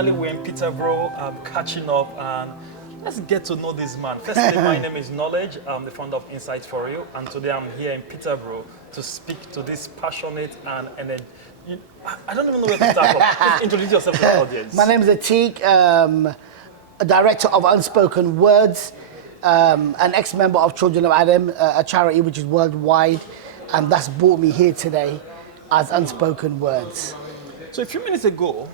Finally, we're in Peterborough, catching up, and let's get to know this man. Firstly, my name is Knowledge. I'm the founder of Insights for You, and today I'm here in Peterborough to speak to this passionate and I don't even know where to start from. Just introduce yourself to the audience. My name is Atiq, a director of Unspoken Words, an ex-member of Children of Adam, a charity which is worldwide, and that's brought me here today as Unspoken Words. So a few minutes ago,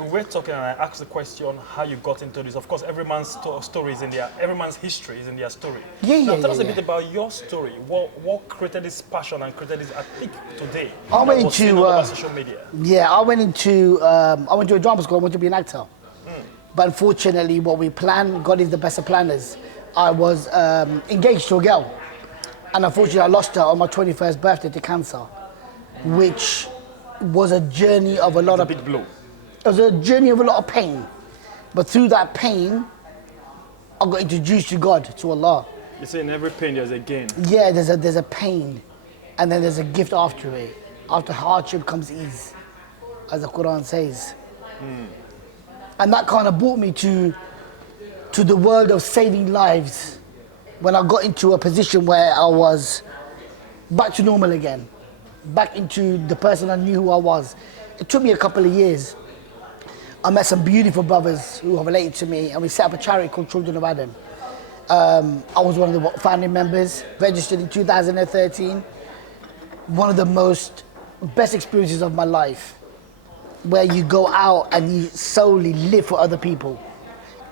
we were talking and I asked the question how you got into this. Of course, every man's story is in every man's history is in their story. Tell us a bit about your story. What created this passion and created this Atiq today? I went into social media. I went into a drama school. I wanted to be an actor. But unfortunately, what we planned, God is the best of planners. I was engaged to a girl. And unfortunately, I lost her on my 21st birthday to cancer, which was a journey of a lot of... big blow. It was a journey of a lot of pain. But through that pain, I got introduced to God, to Allah. You say in every pain there's a gain. Yeah, there's a pain. And then there's a gift after it. After hardship comes ease, as the Quran says. And that kind of brought me to the world of saving lives when I got into a position where I was back to normal again. Back into the person I knew who I was. It took me a couple of years. I met some beautiful brothers who are related to me, and we set up a charity called Children of Adam. I was one of the founding members, registered in 2013. One of the best experiences of my life, where you go out and you solely live for other people.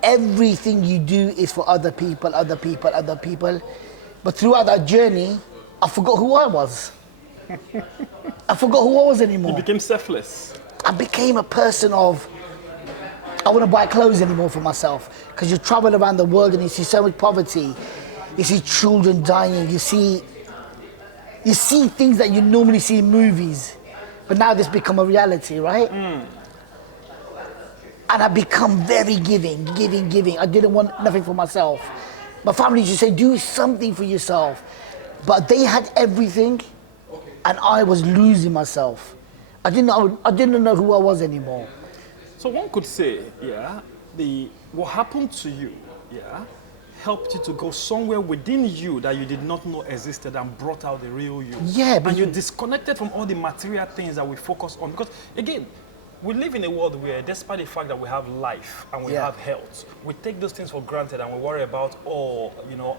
Everything you do is for other people, other people, other people. But throughout that journey, I forgot who I was. I forgot who I was anymore. You became selfless. I became a person of, I wouldn't buy clothes anymore for myself. Because you travel around the world and you see so much poverty. You see children dying. You see things that you normally see in movies. But now this become a reality, right? And I become very giving. I didn't want nothing for myself. My family used to say, do something for yourself. But they had everything, and I was losing myself. I didn't know who I was anymore. So one could say, what happened to you, helped you to go somewhere within you that you did not know existed and brought out the real you. Yeah, but and you disconnected from all the material things that we focus on. Because again, we live in a world where, despite the fact that we have life and we have health, we take those things for granted and we worry about,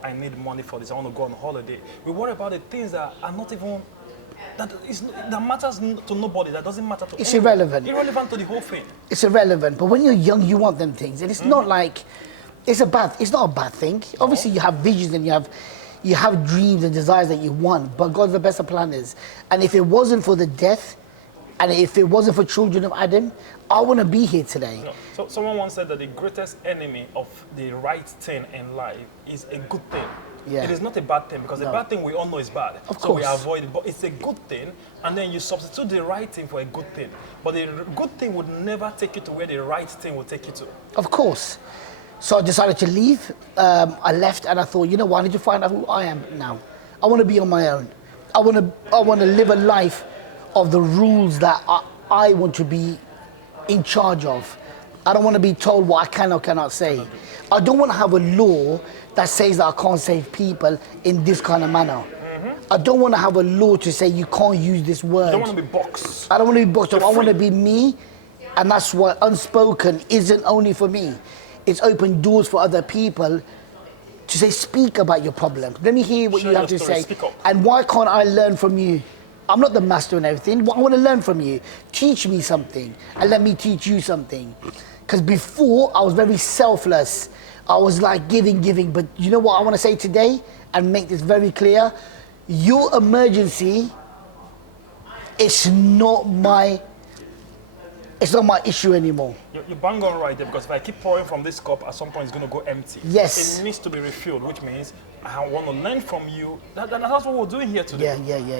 I need money for this, I want to go on holiday. We worry about the things that are not even, that matters to nobody, that doesn't matter to It's anyone. irrelevant. Irrelevant to the whole thing. It's irrelevant. But when you're young, you want them things. And it's not like, it's not a bad thing. No. Obviously, you have visions and you have dreams and desires that you want, but God's the best of planners. And if it wasn't for the death, and if it wasn't for Children of Adam, I wouldn't be here today. No. So someone once said that the greatest enemy of the right thing in life is a good thing. Yeah. It is not a bad thing, because the bad thing we all know is bad. Of so course. we avoid it. But it's a good thing, and then you substitute the right thing for a good thing. But the good thing would never take you to where the right thing will take you to. Of course. So I decided to leave. I left and I thought, you know what, I need to find out who I am now. I want to be on my own. I want to live a life of the rules that I want to be in charge of. I don't want to be told what I can or cannot say. I don't want to have a law that says that I can't save people in this kind of manner. I don't want to have a law to say you can't use this word. You don't want to be boxed. I don't want to be boxed up. I want to be me, and that's why Unspoken isn't only for me. It's opened doors for other people to say, speak about your problem. Let me hear what you have to say. And why can't I learn from you? I'm not the master in everything. I want to learn from you. Teach me something and let me teach you something. Because before, I was very selfless. I was like giving. But you know what I want to say today and make this very clear? Your emergency is not my issue anymore. You bang on right there, because if I keep pouring from this cup, at some point it's going to go empty. Yes. It needs to be refilled, which means I want to learn from you. That's what we're doing here today.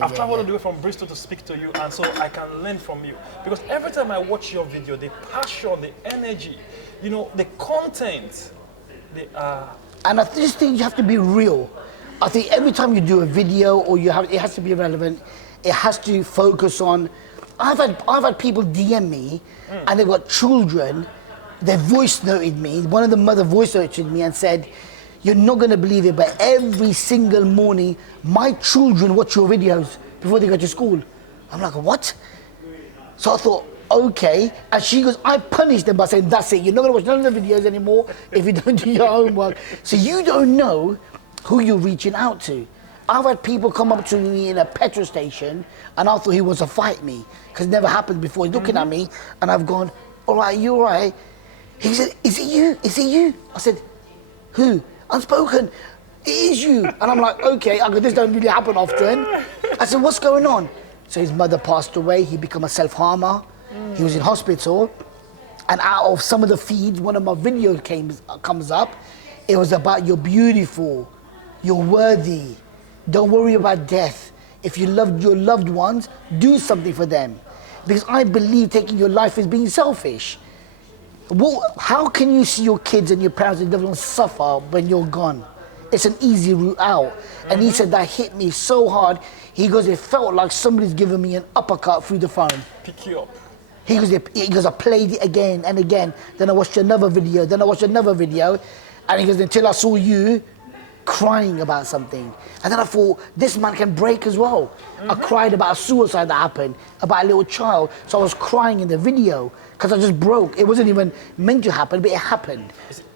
I've traveled all the way from Bristol to speak to you, and so I can learn from you. Because every time I watch your video, the passion, the energy, the content, And I just think you have to be real. I think every time you do a video or it has to be relevant. It has to focus on. I've had people DM me, and they've got children They voice noted me. One of the mother voice noted me and said, "You're not going to believe it, but every single morning, my children watch your videos before they go to school." I'm like, "What?" So I thought, okay. And she goes, "I punish them by saying, that's it. You're not going to watch none of the videos anymore if you don't do your homework." So you don't know who you're reaching out to. I've had people come up to me in a petrol station and I thought he wants to fight me because it never happened before. He's looking at me and I've gone, "All right, you all right?" He said, "Is it you? Is it you?" I said, "Who?" "Unspoken. It is you." And I'm like, okay, I go, this don't really happen often. I said, "What's going on?" So his mother passed away. He became a self-harmer. He was in hospital. And out of some of the feeds, one of my videos comes up. It was about, "You're beautiful. You're worthy. Don't worry about death. If you loved your loved ones, do something for them." Because I believe taking your life is being selfish. Well, how can you see your kids and your parents and everyone suffer when you're gone? It's an easy route out. And he said that hit me so hard. He goes, "It felt like somebody's giving me an uppercut through the phone." Pick you up. He goes, "I played it again and again. Then I watched another video. Then I watched another video." And he goes, "Until I saw you crying about something." And then I thought, this man can break as well. I cried about a suicide that happened, about a little child. So I was crying in the video because I just broke. It wasn't even meant to happen, but it happened.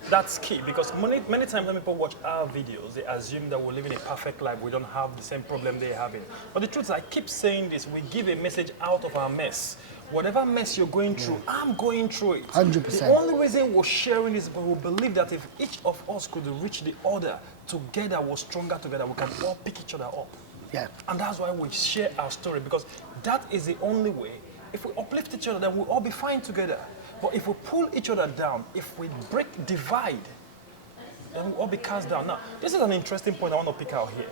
That's key, because many times when people watch our videos, they assume that we're living a perfect life. We don't have the same problem they're having. But the truth is, I keep saying this, we give a message out of our mess. Whatever mess you're going through, I'm going through it. 100%. The only reason we're sharing this is because we believe that if each of us could reach the other, together we're stronger together, we can all pick each other up. Yeah. And that's why we share our story, because that is the only way. If we uplift each other, then we'll all be fine together. But if we pull each other down, if we divide, then we'll all be cast down. Now, this is an interesting point I want to pick out here.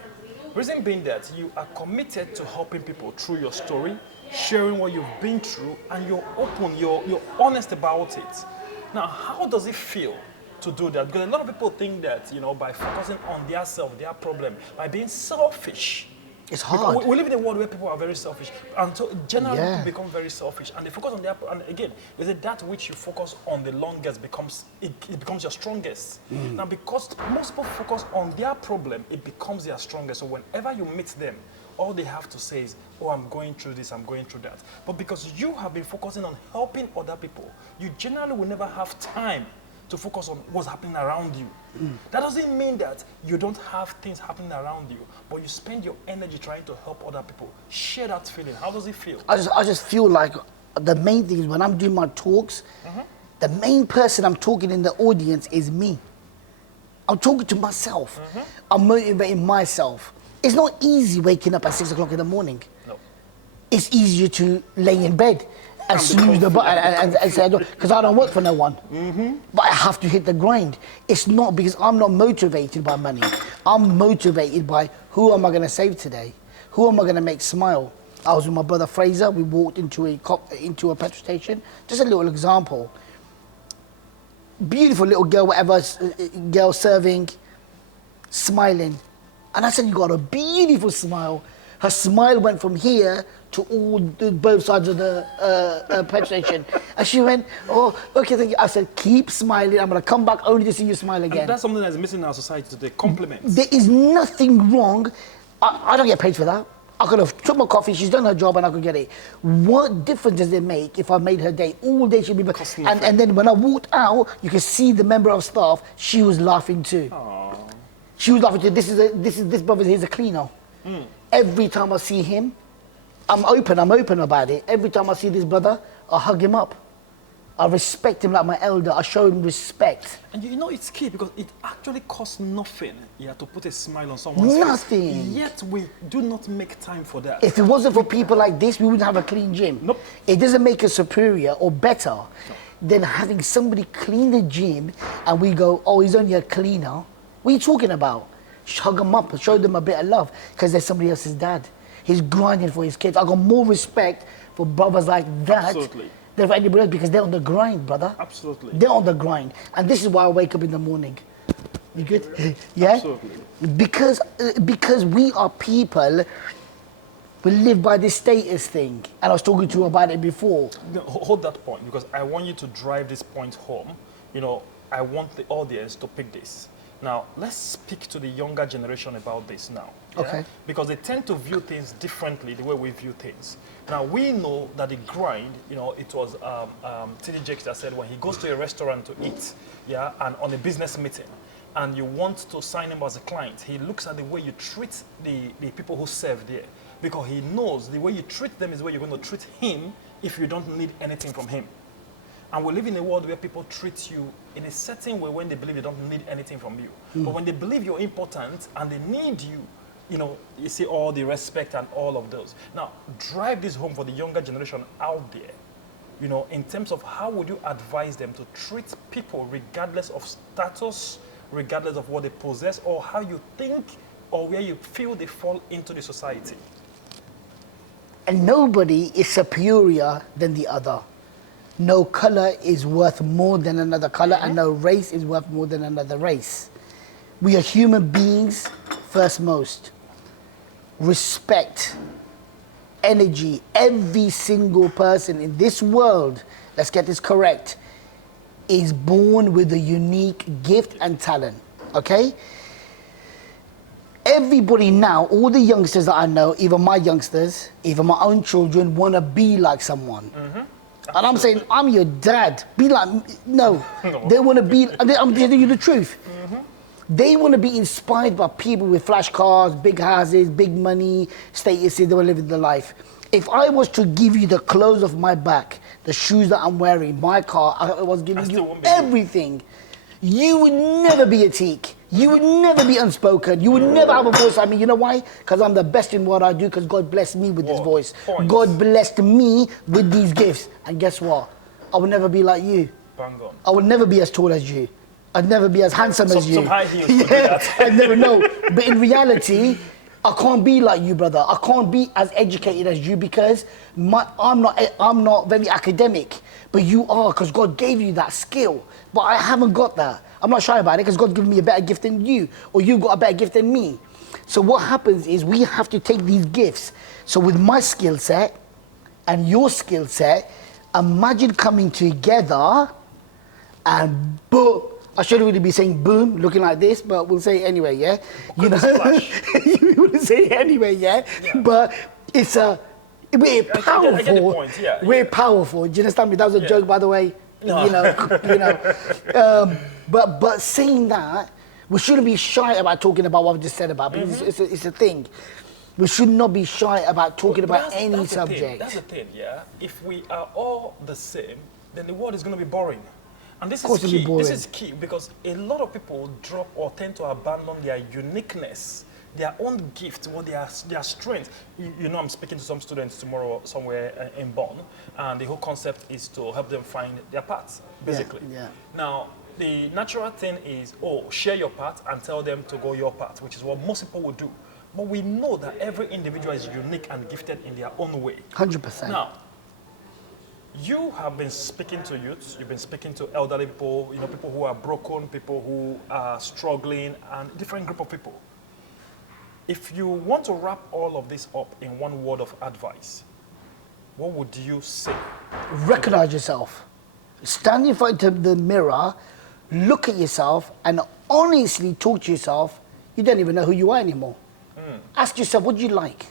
Reason being that you are committed to helping people through your story, sharing what you've been through, and you're open, you're honest about it. Now, how does it feel to do that? Because a lot of people think that, by focusing on their self, their problem, by being selfish, it's hard. We live in a world where people are very selfish, and so generally people become very selfish, and they focus on their. And again, they say that which you focus on the longest becomes your strongest. Now, because most people focus on their problem, it becomes their strongest. So whenever you meet them, all they have to say is, "Oh, I'm going through this, I'm going through that." But because you have been focusing on helping other people, you generally will never have time to focus on what's happening around you. That doesn't mean that you don't have things happening around you, but you spend your energy trying to help other people. Share that feeling. How does it feel? I just feel like the main thing is when I'm doing my talks, the main person I'm talking in the audience is me. I'm talking to myself. I'm motivating myself. It's not easy waking up at 6 o'clock in the morning. No. It's easier to lay in bed and snooze the button and say, because I don't work for no one. But I have to hit the grind. It's not because I'm not motivated by money. I'm motivated by who am I going to save today? Who am I going to make smile? I was with my brother Frazer. We walked into a petrol station. Just a little example. Beautiful little girl, whatever, girl serving, smiling. And I said, "You got a beautiful smile." Her smile went from here to both sides of the petrol station. And she went, "Oh, okay, thank you." I said, "Keep smiling. I'm going to come back only to see you smile again." And that's something that's missing in our society today, compliments. There is nothing wrong. I don't get paid for that. I could have took my coffee, she's done her job, and I could get it. What difference does it make if I made her day? All day she'd be... And then when I walked out, you could see the member of staff, she was laughing too. Aww. She was laughing too. This brother, he's a cleaner. Every time I see him, I'm open about it. Every time I see this brother, I hug him up. I respect him like my elder. I show him respect. And it's key because it actually costs nothing to put a smile on someone's face. Nothing. Yet we do not make time for that. If it wasn't for people like this, we wouldn't have a clean gym. Nope. It doesn't make us superior or better than having somebody clean the gym and we go, "Oh, he's only a cleaner." What are you talking about? Hug them up and show them a bit of love because they're somebody else's dad. He's grinding for his kids. I got more respect for brothers like that Absolutely. than for anybody else because they're on the grind, brother. Absolutely. They're on the grind. And this is why I wake up in the morning. You good? Yeah? Absolutely. Because we are people We live by this status thing. And I was talking to you about it before. No, hold that point, because I want you to drive this point home. You know, I want the audience to pick this. Now, let's speak to the younger generation about this now. Yeah? Okay. Because they tend to view things differently the way we view things. Now, we know that the grind, you know, it was T.D. Jakes that said when he goes to a restaurant to eat, yeah, and on a business meeting, and you want to sign him as a client, he looks at the way you treat the people who serve there. Because he knows the way you treat them is the way you're going to treat him if you don't need anything from him. And we live in a world where people treat you in a certain way when they believe they don't need anything from you. But when they believe you're important and they need you, you know, you see all the respect and all of those. Now, drive this home for the younger generation out there, you know, in terms of how would you advise them to treat people regardless of status, regardless of what they possess, or how you think or where you feel they fall into the society. And nobody is superior than the other. No color is worth more than another color, and no race is worth more than another race. We are human beings first most. Respect, energy, every single person in this world, let's get this correct, is born with a unique gift and talent, okay? Everybody now, all the youngsters that I know, even my youngsters, even my own children, want to be like someone. And I'm saying, I'm your dad. Be like, no. They want to be, I'm telling you the truth. They want to be inspired by people with flash cars, big houses, big money, statuses, they want to live their life. If I was to give you the clothes off my back, the shoes that I'm wearing, my car, I was giving you everything, you would never be Atiq. You would never be Unspoken. You would never have a voice like me. You know why? Because I'm the best in what I do, because God blessed me with this voice. God blessed me with these gifts. And guess what? I will never be like you. Bang on. I will never be as tall as you. I'd never be as handsome as you. Some high heels to do that. I never know. But in reality, I can't be like you, brother. I can't be as educated as you because I'm not very academic. But you are, because God gave you that skill. But I haven't got that. I'm not shy about it because God's given me a better gift than you, or you got a better gift than me. So what happens is we have to take these gifts. So with my skill set and your skill set, imagine coming together and boom. I shouldn't really be saying boom, looking like this, but we'll say it anyway, yeah? You know, you wouldn't say it anyway, yeah? But we're powerful. I get the point, yeah. We're powerful. Do you understand me? That was a joke, by the way. No. You know. But saying that, we shouldn't be shy about talking about what I've just said about, because it's a thing. We should not be shy about talking about any subject. That's the thing, yeah? If we are all the same, then the world is going to be boring. And this is key. This is key because a lot of people drop or tend to abandon their uniqueness, their own gift, or their strength. You know, I'm speaking to some students tomorrow somewhere in Bonn, and the whole concept is to help them find their path, basically. Yeah. Now, the natural thing is, share your path and tell them to go your path, which is what most people would do. But we know that every individual is unique and gifted in their own way. 100%. Now, you have been speaking to youth, you've been speaking to elderly people, you know, people who are broken, people who are struggling, and different group of people. If you want to wrap all of this up in one word of advice, what would you say? Recognize yourself. Stand in front of the mirror, look at yourself, and honestly talk to yourself. You don't even know who you are anymore. Ask yourself, what do you like?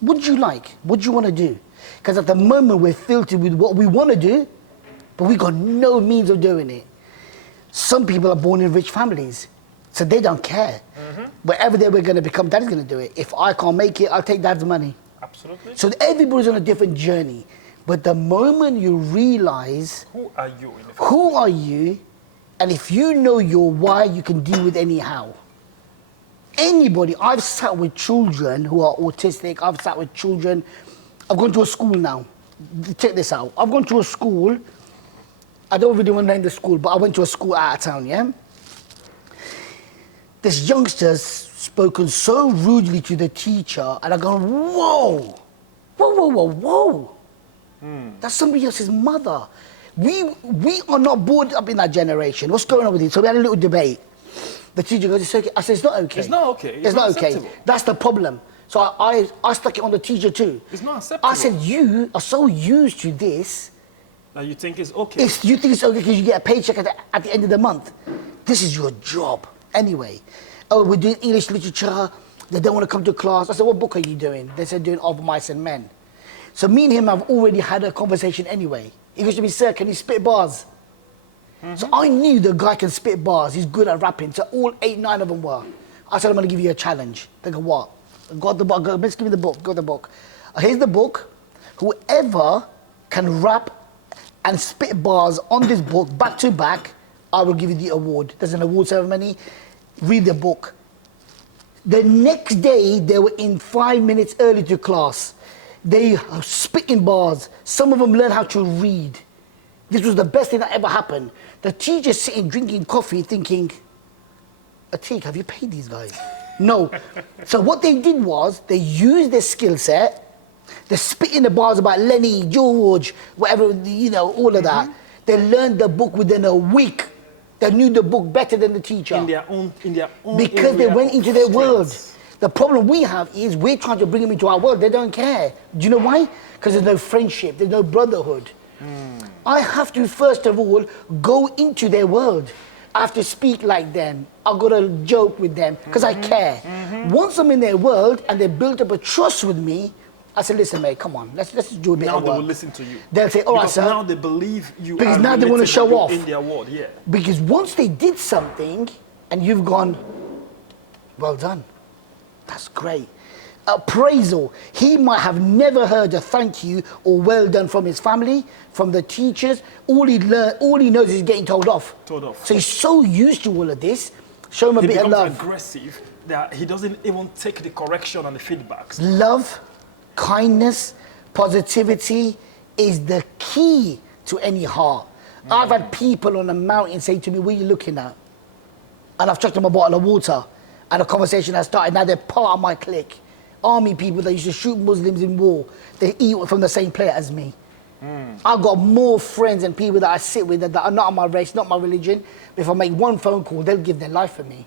What do you like? What do you want to do? Because at the moment we're filtered with what we want to do, but we got no means of doing it. Some people are born in rich families, so they don't care. Wherever they were going to become, dad's going to do it. If I can't make it, I'll take dad's money. Absolutely. So everybody's on a different journey. But the moment you realize who are you, who are you, and if you know your why, you can deal with any how. Anybody, I've sat with children who are autistic, I've sat with children, I've gone to a school now. Check this out. I've gone to a school, I don't really want to name the school, but I went to a school out of town, yeah? This youngster's spoken so rudely to the teacher, and I've gone, whoa, whoa, whoa, whoa, whoa. That's somebody else's mother. We are not brought up in that generation. What's going on with it? So we had a little debate. The teacher goes, it's okay. I said, it's not okay. It's not okay. It's not okay. That's the problem. So I stuck it on the teacher too. It's not acceptable. I said, you are so used to this. That you think it's okay. You think it's okay because you get a paycheck at the end of the month. This is your job. Anyway, oh, we're doing English literature. They don't want to come to class. I said, what book are you doing? They said, doing Of Mice and Men. So me and him have already had a conversation anyway. He goes to me, sir, can you spit bars? So I knew the guy can spit bars. He's good at rapping. So all 8, 9 of them were. I said, I'm going to give you a challenge. They go, what? Got the book. Let's give me the book. Got the book. Here's the book. Whoever can rap and spit bars on this book back to back, I will give you the award. There's an award ceremony. Read the book. The next day, they were in 5 minutes early to class. They are spitting bars. Some of them learned how to read. This was the best thing that ever happened. The teacher's sitting drinking coffee thinking, Atiq, have you paid these guys? No. So what they did was they used their skill set. They're spitting the bars about Lenny, George, whatever, you know, all of that. They learned the book within a week. They knew the book better than the teacher. In their own because they went into their world. strengths. The problem we have is we're trying to bring them into our world. They don't care. Do you know why? Because there's no friendship. There's no brotherhood. I have to, first of all, go into their world. I have to speak like them. I've got to joke with them because I care. Once I'm in their world and they built up a trust with me, I said, listen, mate, come on, let's do a bit Now of they work. will listen to you. They'll say, all right, Because sir. now they believe you Because are now they want to relatable show off. in their world, yeah. Because once they did something and you've gone, well done, that's great. Appraisal. He might have never heard a thank you or well done from his family, from the teachers. All he knows is getting told off. Told off. So he's so used to all of this. Show him a He bit of becomes love. aggressive that he doesn't even take the correction and the feedbacks. Love, kindness, positivity is the key to any heart. I've had people on a mountain say to me, what are you looking at? And I've chucked them a bottle of water and a conversation has started. Now they're part of my clique. Army people that used to shoot Muslims in war, they eat from the same plate as me. I've got more friends and people that I sit with that are not my race, not my religion. But if I make one phone call, they'll give their life for me.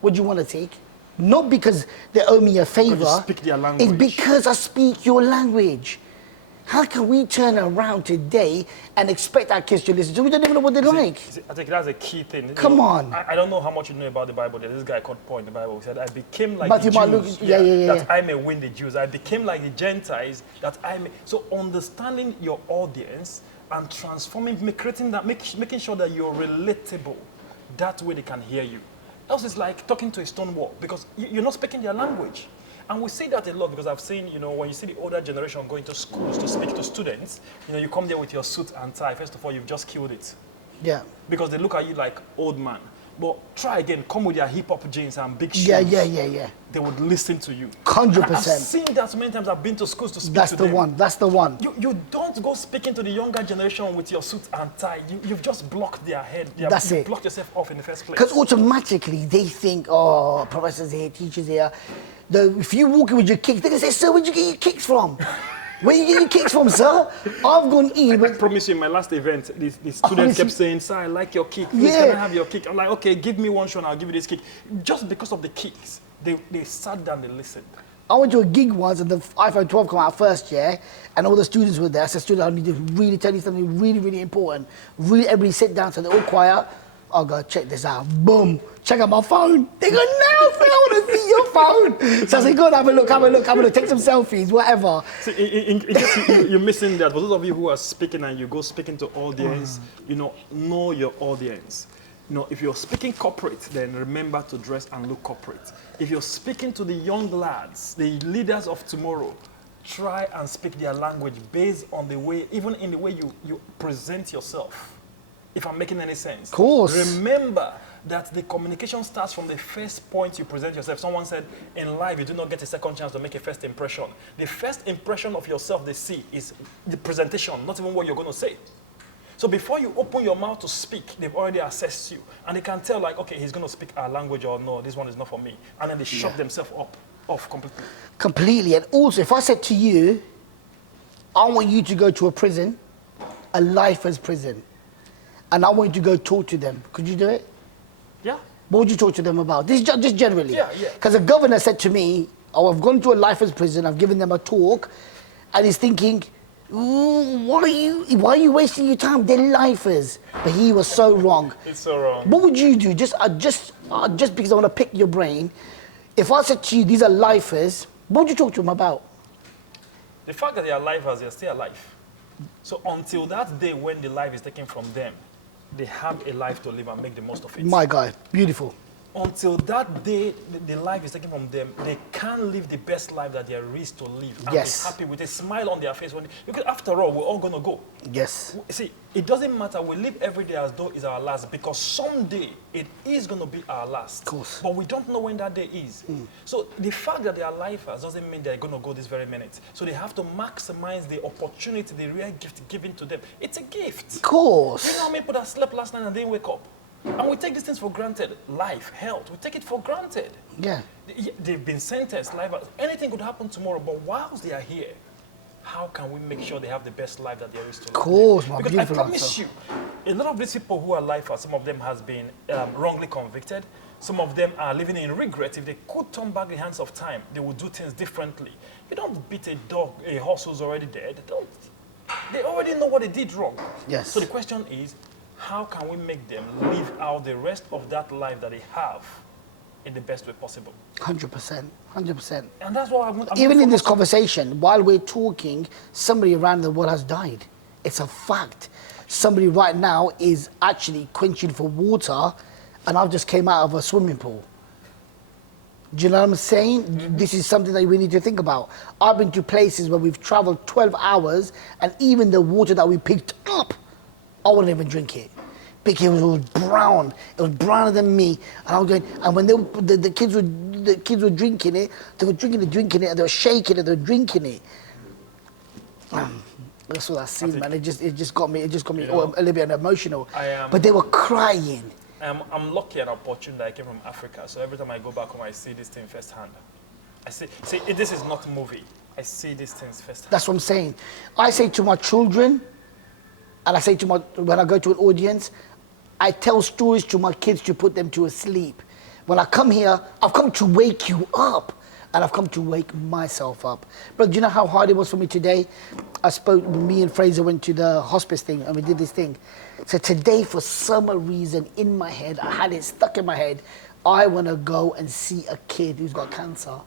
What do you want to take? Not because they owe me a favor. Because you speak their language. It's because I speak your language. How can we turn around today and expect our kids to listen to? We don't even know what they like. I think that's a key thing. Come on. I don't know how much you know about the Bible. There's this guy called Paul in the Bible who said, I became like Matthew, the Mark, Jews, Luke, yeah. that I may win the Jews. I became like the Gentiles, that I may... So understanding your audience and transforming, making sure that you're relatable, that way they can hear you. Else it's like talking to a stone wall because you're not speaking their language. And we see that a lot because I've seen, you know, when you see the older generation going to schools to speak to students, you know, you come there with your suit and tie. First of all, you've just killed it. Yeah. Because they look at you like old man. But try again, come with your hip-hop jeans and big shoes. Yeah. They would listen to you. 100%. I've seen that so many times. I've been to schools to speak That's to the them. one. That's the one. You don't go speaking to the younger generation with your suit and tie. You've just blocked their head. That's you it. blocked yourself off in the first place. Because automatically they think, oh, professors here, teachers here. If you walk in with your kicks, they're going to say, sir, where'd you get your kicks from? Where you get your kicks from, sir? I've gone in. I But promise you, in my last event, the student kept saying, sir, I like your kick. Please, Yeah. can I have your kick? I'm like, okay, give me one show and I'll give you this kick. Just because of the kicks, they sat down, they listened. I went to a gig once and the iPhone 12 came out first, yeah? And all the students were there. I said, student, I need to really tell you something really, really important. Really, everybody sit down, so they're all quiet. I'll go, check this out. Boom. Check out my phone. They go, no, Phil, I want to see your phone. So I said, go and have a look. Take some selfies, whatever. So in case you're missing that, for those of you who are speaking and you go speaking to audience, you know your audience. You know, if you're speaking corporate, then remember to dress and look corporate. If you're speaking to the young lads, the leaders of tomorrow, try and speak their language based on the way, even in the way you present yourself. If I'm making any sense. Of course. Remember that the communication starts from the first point you present yourself. Someone said, in life, you do not get a second chance to make a first impression. The first impression of yourself they see is the presentation, not even what you're going to say. So before you open your mouth to speak, they've already assessed you. And they can tell, like, okay, he's going to speak our language or no, this one is not for me. And then they shut themselves off completely. Completely. And also, if I said to you, I want you to go to a prison, a lifer's prison, and I want you to go talk to them, could you do it? Yeah. What would you talk to them about? This is just generally. Yeah. Because the governor said to me, Or I've gone to a lifer's prison, I've given them a talk, and he's thinking, "Ooh, why are you wasting your time? They're lifers." But he was so wrong. It's so wrong. What would you do? Just because I want to pick your brain, if I said to you, these are lifers, what would you talk to them about? The fact that they are lifers, they're still alive. So until that day when the life is taken from them, they have a life to live and make the most of it. My guy, beautiful. Until that day, the life is taken from them, they can't live the best life that there is to live. And Yes. be happy with a smile on their face. Because after all, we're all going to go. Yes. See, it doesn't matter. We live every day as though it's our last, because someday it is going to be our last. Of course. But we don't know when that day is. So the fact that they are lifers doesn't mean they're going to go this very minute. So they have to maximize the opportunity, the rare gift given to them. It's a gift. Of course. You know how many people that slept last night and didn't wake up? And we take these things for granted. Life, health, we take it for granted. Yeah. They've been sentenced, life, anything could happen tomorrow, but whilst they are here, how can we make sure they have the best life that there is to live? Of course, my Because beautiful I promise answer. you, a lot of these people who are lifers, some of them has been wrongly convicted. Some of them are living in regret. If they could turn back the hands of time, they would do things differently. You don't beat a dog, a horse who's already dead. They already know what they did wrong. Yes. So the question is, how can we make them live out the rest of that life that they have in the best way possible? 100%. 100%. And that's what I'm Even in this conversation, while we're talking, somebody around the world has died. It's a fact. Somebody right now is actually quenching for water, and I've just came out of a swimming pool. Do you know what I'm saying? This is something that we need to think about. I've been to places where we've traveled 12 hours, and even the water that we picked up, I wouldn't even drink it. Because it was brown. It was browner than me. And I was going, and when the kids were drinking it, they were drinking it, and they were shaking it, they were drinking it. That's what I seen, man. It just got me a little bit emotional. But they were crying. I'm lucky and opportune that I came from Africa, so every time I go back home, I see this thing firsthand. I see, this is not a movie. I see these things firsthand. That's what I'm saying. I say to my children, and I say to when I go to an audience, I tell stories to my kids to put them to sleep. When I come here, I've come to wake you up, and I've come to wake myself up. But do you know how hard it was for me today? Me and Frazer went to the hospice thing, and we did this thing. So today, for some reason in my head, I had it stuck in my head, I want to go and see a kid who's got cancer.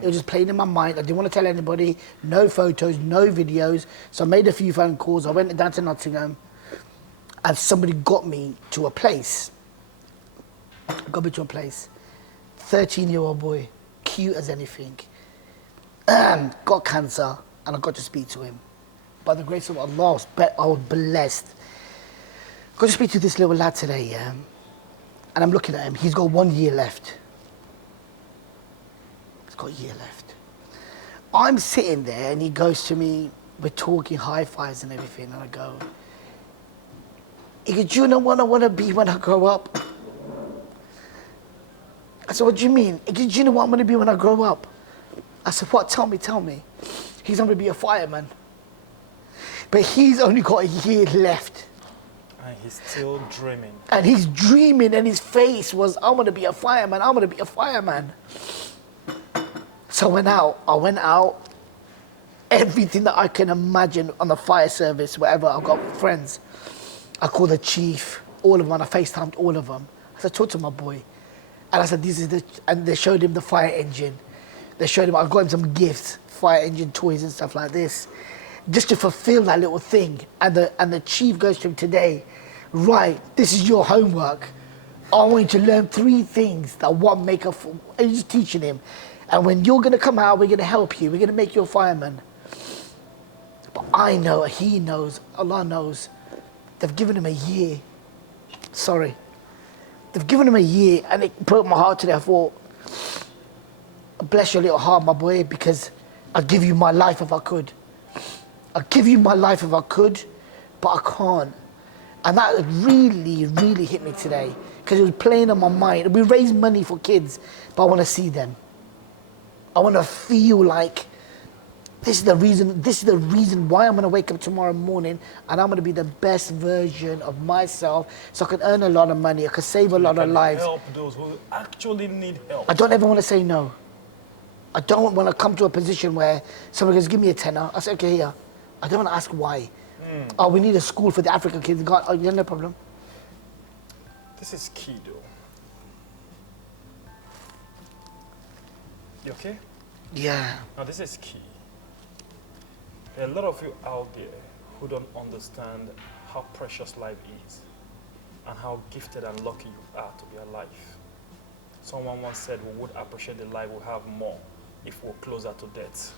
It was just playing in my mind. I didn't want to tell anybody. No photos, no videos. So I made a few phone calls. I went down to Nottingham, and somebody got me to a place. 13-year-old boy, cute as anything. Got cancer, and I got to speak to him. By the grace of Allah, I was blessed. Got to speak to this little lad today, yeah? And I'm looking at him. He's got 1 year left. He's got a year left. I'm sitting there, and he goes to me, we're talking high fives and everything, and I go, he goes, do you know what I want to be when I grow up? I said, what do you mean? He goes, do you know what I'm going to be when I grow up? I said, what? Tell me. He's going to be a fireman. But he's only got a year left. And he's still dreaming. And he's dreaming, and his face was, I want to be a fireman. So I went out, everything that I can imagine on the fire service, wherever. I've got friends. I called the chief, all of them, I FaceTimed all of them. I said, talk to my boy. And I said, and they showed him the fire engine. I got him some gifts, fire engine toys and stuff like this, just to fulfill that little thing. And the chief goes to him today, right, this is your homework. I want you to learn 3 things that won't make and he's just teaching him. And when you're gonna come out, we're gonna help you. We're gonna make you a fireman. But I know, he knows, Allah knows, they've given him a year. Sorry. They've given him a year, and it broke my heart today. I thought, bless your little heart, my boy, because I'd give you my life if I could. I'd give you my life if I could, but I can't. And that really, really hit me today, because it was playing on my mind. We raise money for kids, but I want to see them. I want to feel like this is the reason why I'm going to wake up tomorrow morning, and I'm going to be the best version of myself, so I can earn a lot of money, I can save a lot of lives. Help those who actually need help. I don't ever want to say no. I don't want to come to a position where someone goes, give me a tenner. I say, okay, here. I don't want to ask why. Oh, we need a school for the African kids. God, oh, yeah, no problem. This is key, though. You okay? Yeah. Now, this is key. There are a lot of you out there who don't understand how precious life is and how gifted and lucky you are to be alive. Someone once said we would appreciate the life we have more if we're closer to death,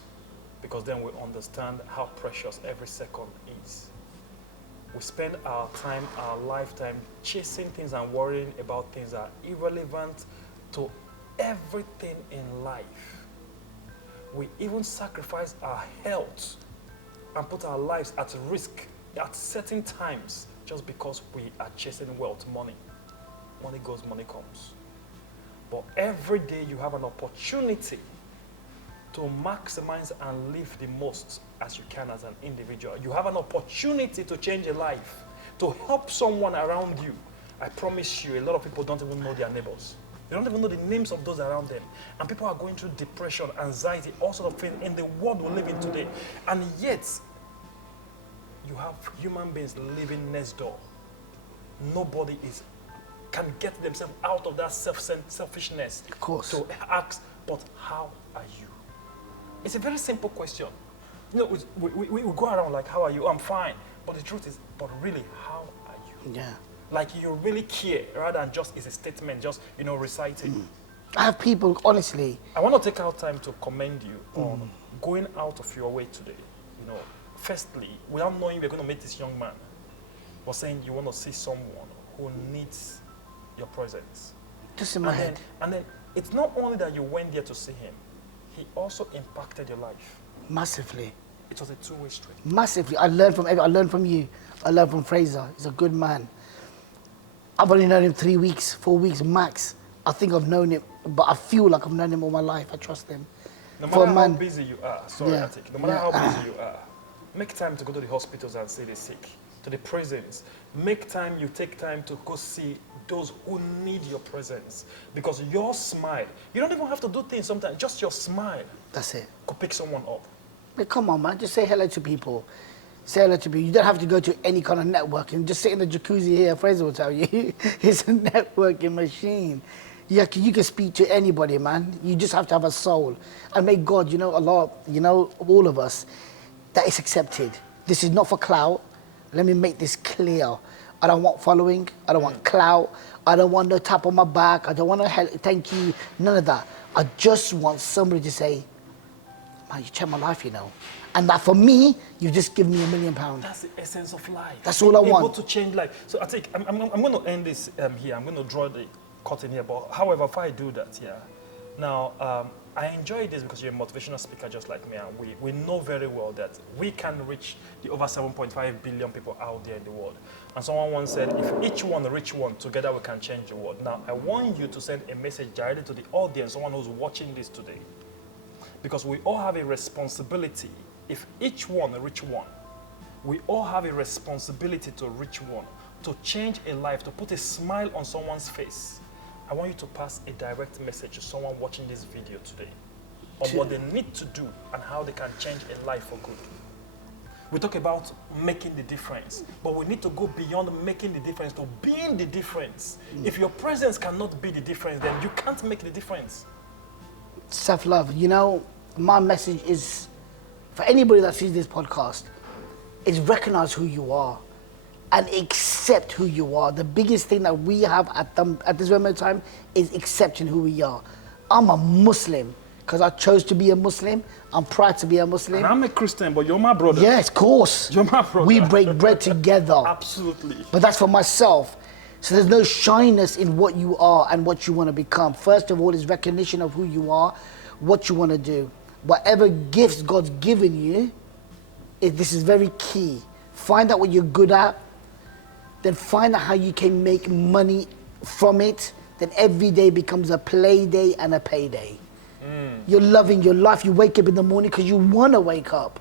because then we understand how precious every second is. We spend our time, our lifetime, chasing things and worrying about things that are irrelevant to everything in life. We even sacrifice our health and put our lives at risk at certain times just because we are chasing wealth, money. Money goes, money comes. But every day you have an opportunity to maximize and live the most as you can as an individual. You have an opportunity to change a life, to help someone around you. I promise you, a lot of people don't even know their neighbors. They don't even know the names of those around them. And people are going through depression, anxiety, all sorts of things in the world we live in today. And yet, you have human beings living next door. Nobody can get themselves out of that selfishness. Of course. To ask, but how are you? It's a very simple question. You know, we go around like, how are you? I'm fine. But the truth is, but really, how are you? Yeah. Like you really care, rather than just it's a statement, just, reciting. I have people, honestly. I want to take out time to commend you on going out of your way today. Firstly, without knowing we're going to meet this young man, was saying you want to see someone who needs your presence. Just in my head. And then it's not only that you went there to see him, he also impacted your life. Massively. It was a two-way street. Massively. I learned from you. I learned from Frazer. He's a good man. I've only known him 3 weeks, 4 weeks max. I think I've known him, but I feel like I've known him all my life. I trust him. No matter how busy you are, Atiq, no matter how busy you are, make time to go to the hospitals and see the sick, to the prisons. Make time, you take time to go see those who need your presence. Because your smile, you don't even have to do things sometimes, just your smile. That's it. Could pick someone up. But come on, man, just say hello to people. Say hello to people. You don't have to go to any kind of networking. Just sit in the jacuzzi here, Frazer will tell you. It's a networking machine. You can speak to anybody, man. You just have to have a soul. And may God, Allah, all of us, that is accepted. This is not for clout. Let me make this clear. I don't want following. I don't want clout. I don't want no tap on my back. I don't want thank you. None of that. I just want somebody to say, man, you changed my life, And that for me, you just give me £1 million. That's the essence of life. That's all I want. Able to change life. So I think I'm going to end this here. I'm going to draw the curtain here. But however, if I do that, now, I enjoy this because you're a motivational speaker just like me, and we know very well that we can reach the over 7.5 billion people out there in the world. And someone once said, if each one reach one, together we can change the world. Now, I want you to send a message directly to the audience, someone who's watching this today. Because we all have a responsibility. If each one reach one, we all have a responsibility to reach one, to change a life, to put a smile on someone's face. I want you to pass a direct message to someone watching this video today on what they need to do and how they can change a life for good. We talk about making the difference, but we need to go beyond making the difference to being the difference. If your presence cannot be the difference, then you can't make the difference. Self-love. My message is, for anybody that sees this podcast, is recognize who you are and accept who you are. The biggest thing that we have at this moment in time is accepting who we are. I'm a Muslim because I chose to be a Muslim. I'm proud to be a Muslim. And I'm a Christian, but you're my brother. Yes, of course. You're my brother. We break bread together. Absolutely. But that's for myself. So there's no shyness in what you are and what you want to become. First of all, is recognition of who you are, what you want to do. Whatever gifts God's given you, this is very key. Find out what you're good at, then find out how you can make money from it. Then every day becomes a play day and a payday. You're loving your life. You wake up in the morning because you want to wake up.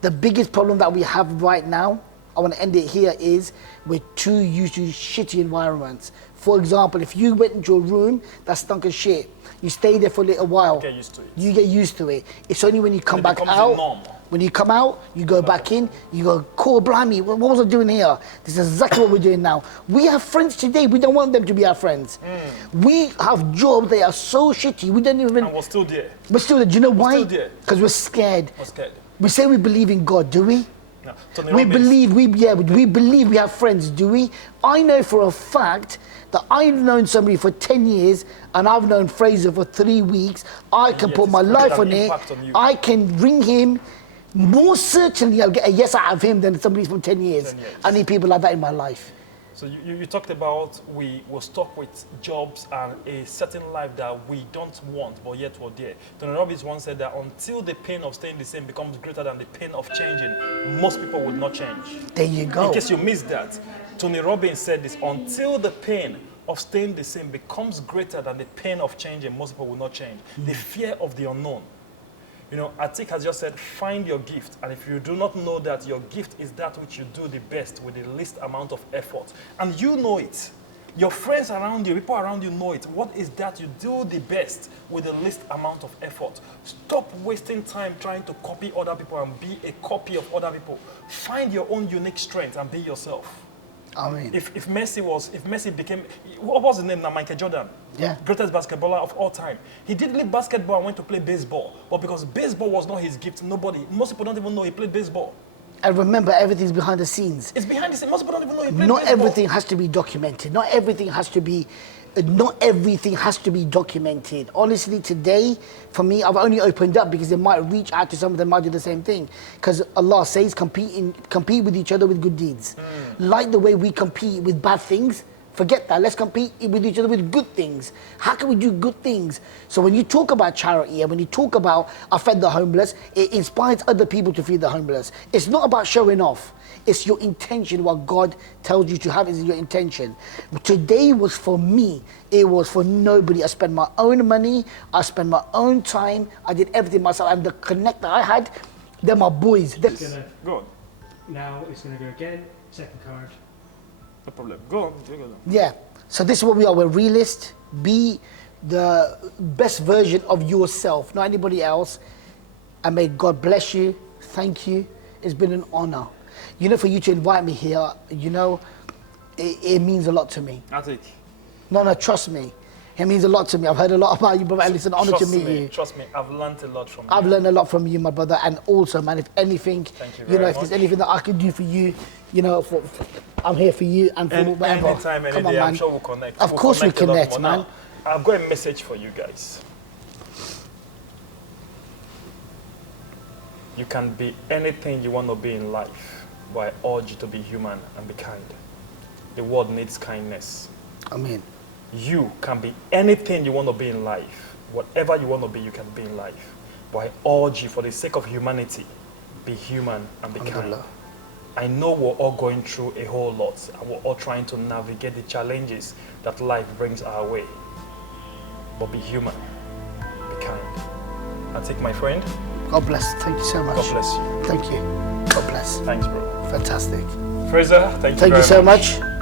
The biggest problem that we have right now, I want to end it here, is we're too used to shitty environments. For example, if you went into a room that stunk of shit, you stay there for a little while. Get used to it. You get used to it. It's only when you come back becomes out. a norm. When you come out, you go back in, you go, cool, blimey, what was I doing here? This is exactly what we're doing now. We have friends today, we don't want them to be our friends. We have jobs that are so shitty, we don't even... And we're still there. We're still there. Do you know why? still there. Because we're scared. We're scared. We say we believe in God, do we? No. Tony We Robbins. believe we have friends, do we? I know for a fact that I've known somebody for 10 years and I've known Frazer for 3 weeks. I can Yet put it's my created life an on it. impact on you. I can ring him. More certainly I'll get a yes out of him than somebody from 10 years. 10 years. I need people like that in my life. So you talked about we were stuck with jobs and a certain life that we don't want, but yet we're there. Tony Robbins once said that until the pain of staying the same becomes greater than the pain of changing, most people would not change. There you go. In case you missed that, Tony Robbins said this, until the pain of staying the same becomes greater than the pain of changing, most people will not change. The fear of the unknown. You know, Atiq has just said, find your gift. And if you do not know that your gift is that which you do the best with the least amount of effort, and you know it, your friends around you, people around you know it, what is that you do the best with the least amount of effort? Stop wasting time trying to copy other people and be a copy of other people. Find your own unique strength and be yourself. I mean, If Messi became, what was his name now? Michael Jordan. Yeah. Greatest basketballer of all time. He did leave basketball and went to play baseball. But because baseball was not his gift, most people don't even know he played baseball. and remember, everything's behind the scenes. It's behind the scenes. Most people don't even know he played Not baseball. everything has to be documented. Not everything has to be documented. Honestly, today, for me, I've only opened up because it might reach out to some of them, might do the same thing. Because Allah says, compete with each other with good deeds. Like the way we compete with bad things, forget that. Let's compete with each other with good things. How can we do good things? So when you talk about charity and when you talk about I fed the homeless, it inspires other people to feed the homeless. It's not about showing off. It's your intention. What God tells you to have is your intention. Today was for me. It was for nobody. I spent my own money. I spent my own time. I did everything myself. And the connect that I had, they're my boys. It's gonna, Go on. now it's going to go again, second card. No problem. Go on. Go on. Yeah. So this is what we are. We're realists. Be the best version of yourself, not anybody else. And may God bless you. Thank you. It's been an honor. You know, for you to invite me here, you know, it means a lot to me. Atiq. No, trust me. It means a lot to me. I've heard a lot about you, brother, and it's an honor to meet you. Trust me, I've learned a lot from you. I've learned a lot from you, my brother, and also, man, if anything, Thank you you know, very if there's much. anything that I can do for you, you know, I'm here for you and for whatever. Anytime, any Come on, day, I'm man. sure we'll connect. Of course we a lot connect, more. man. Now, I've got a message for you guys. You can be anything you want to be in life, but I urge you to be human and be kind. The world needs kindness. I mean, You can be anything you want to be in life. Whatever you want to be, you can be in life. But I urge you, for the sake of humanity, be human and be kind. Alhamdulillah. I know we're all going through a whole lot, and we're all trying to navigate the challenges that life brings our way. But be human, be kind. I take my friend. God bless. Thank you so much. God bless you. Thank you. God bless. Thanks, bro. Fantastic. Frazer, thank you Thank very you so much. much.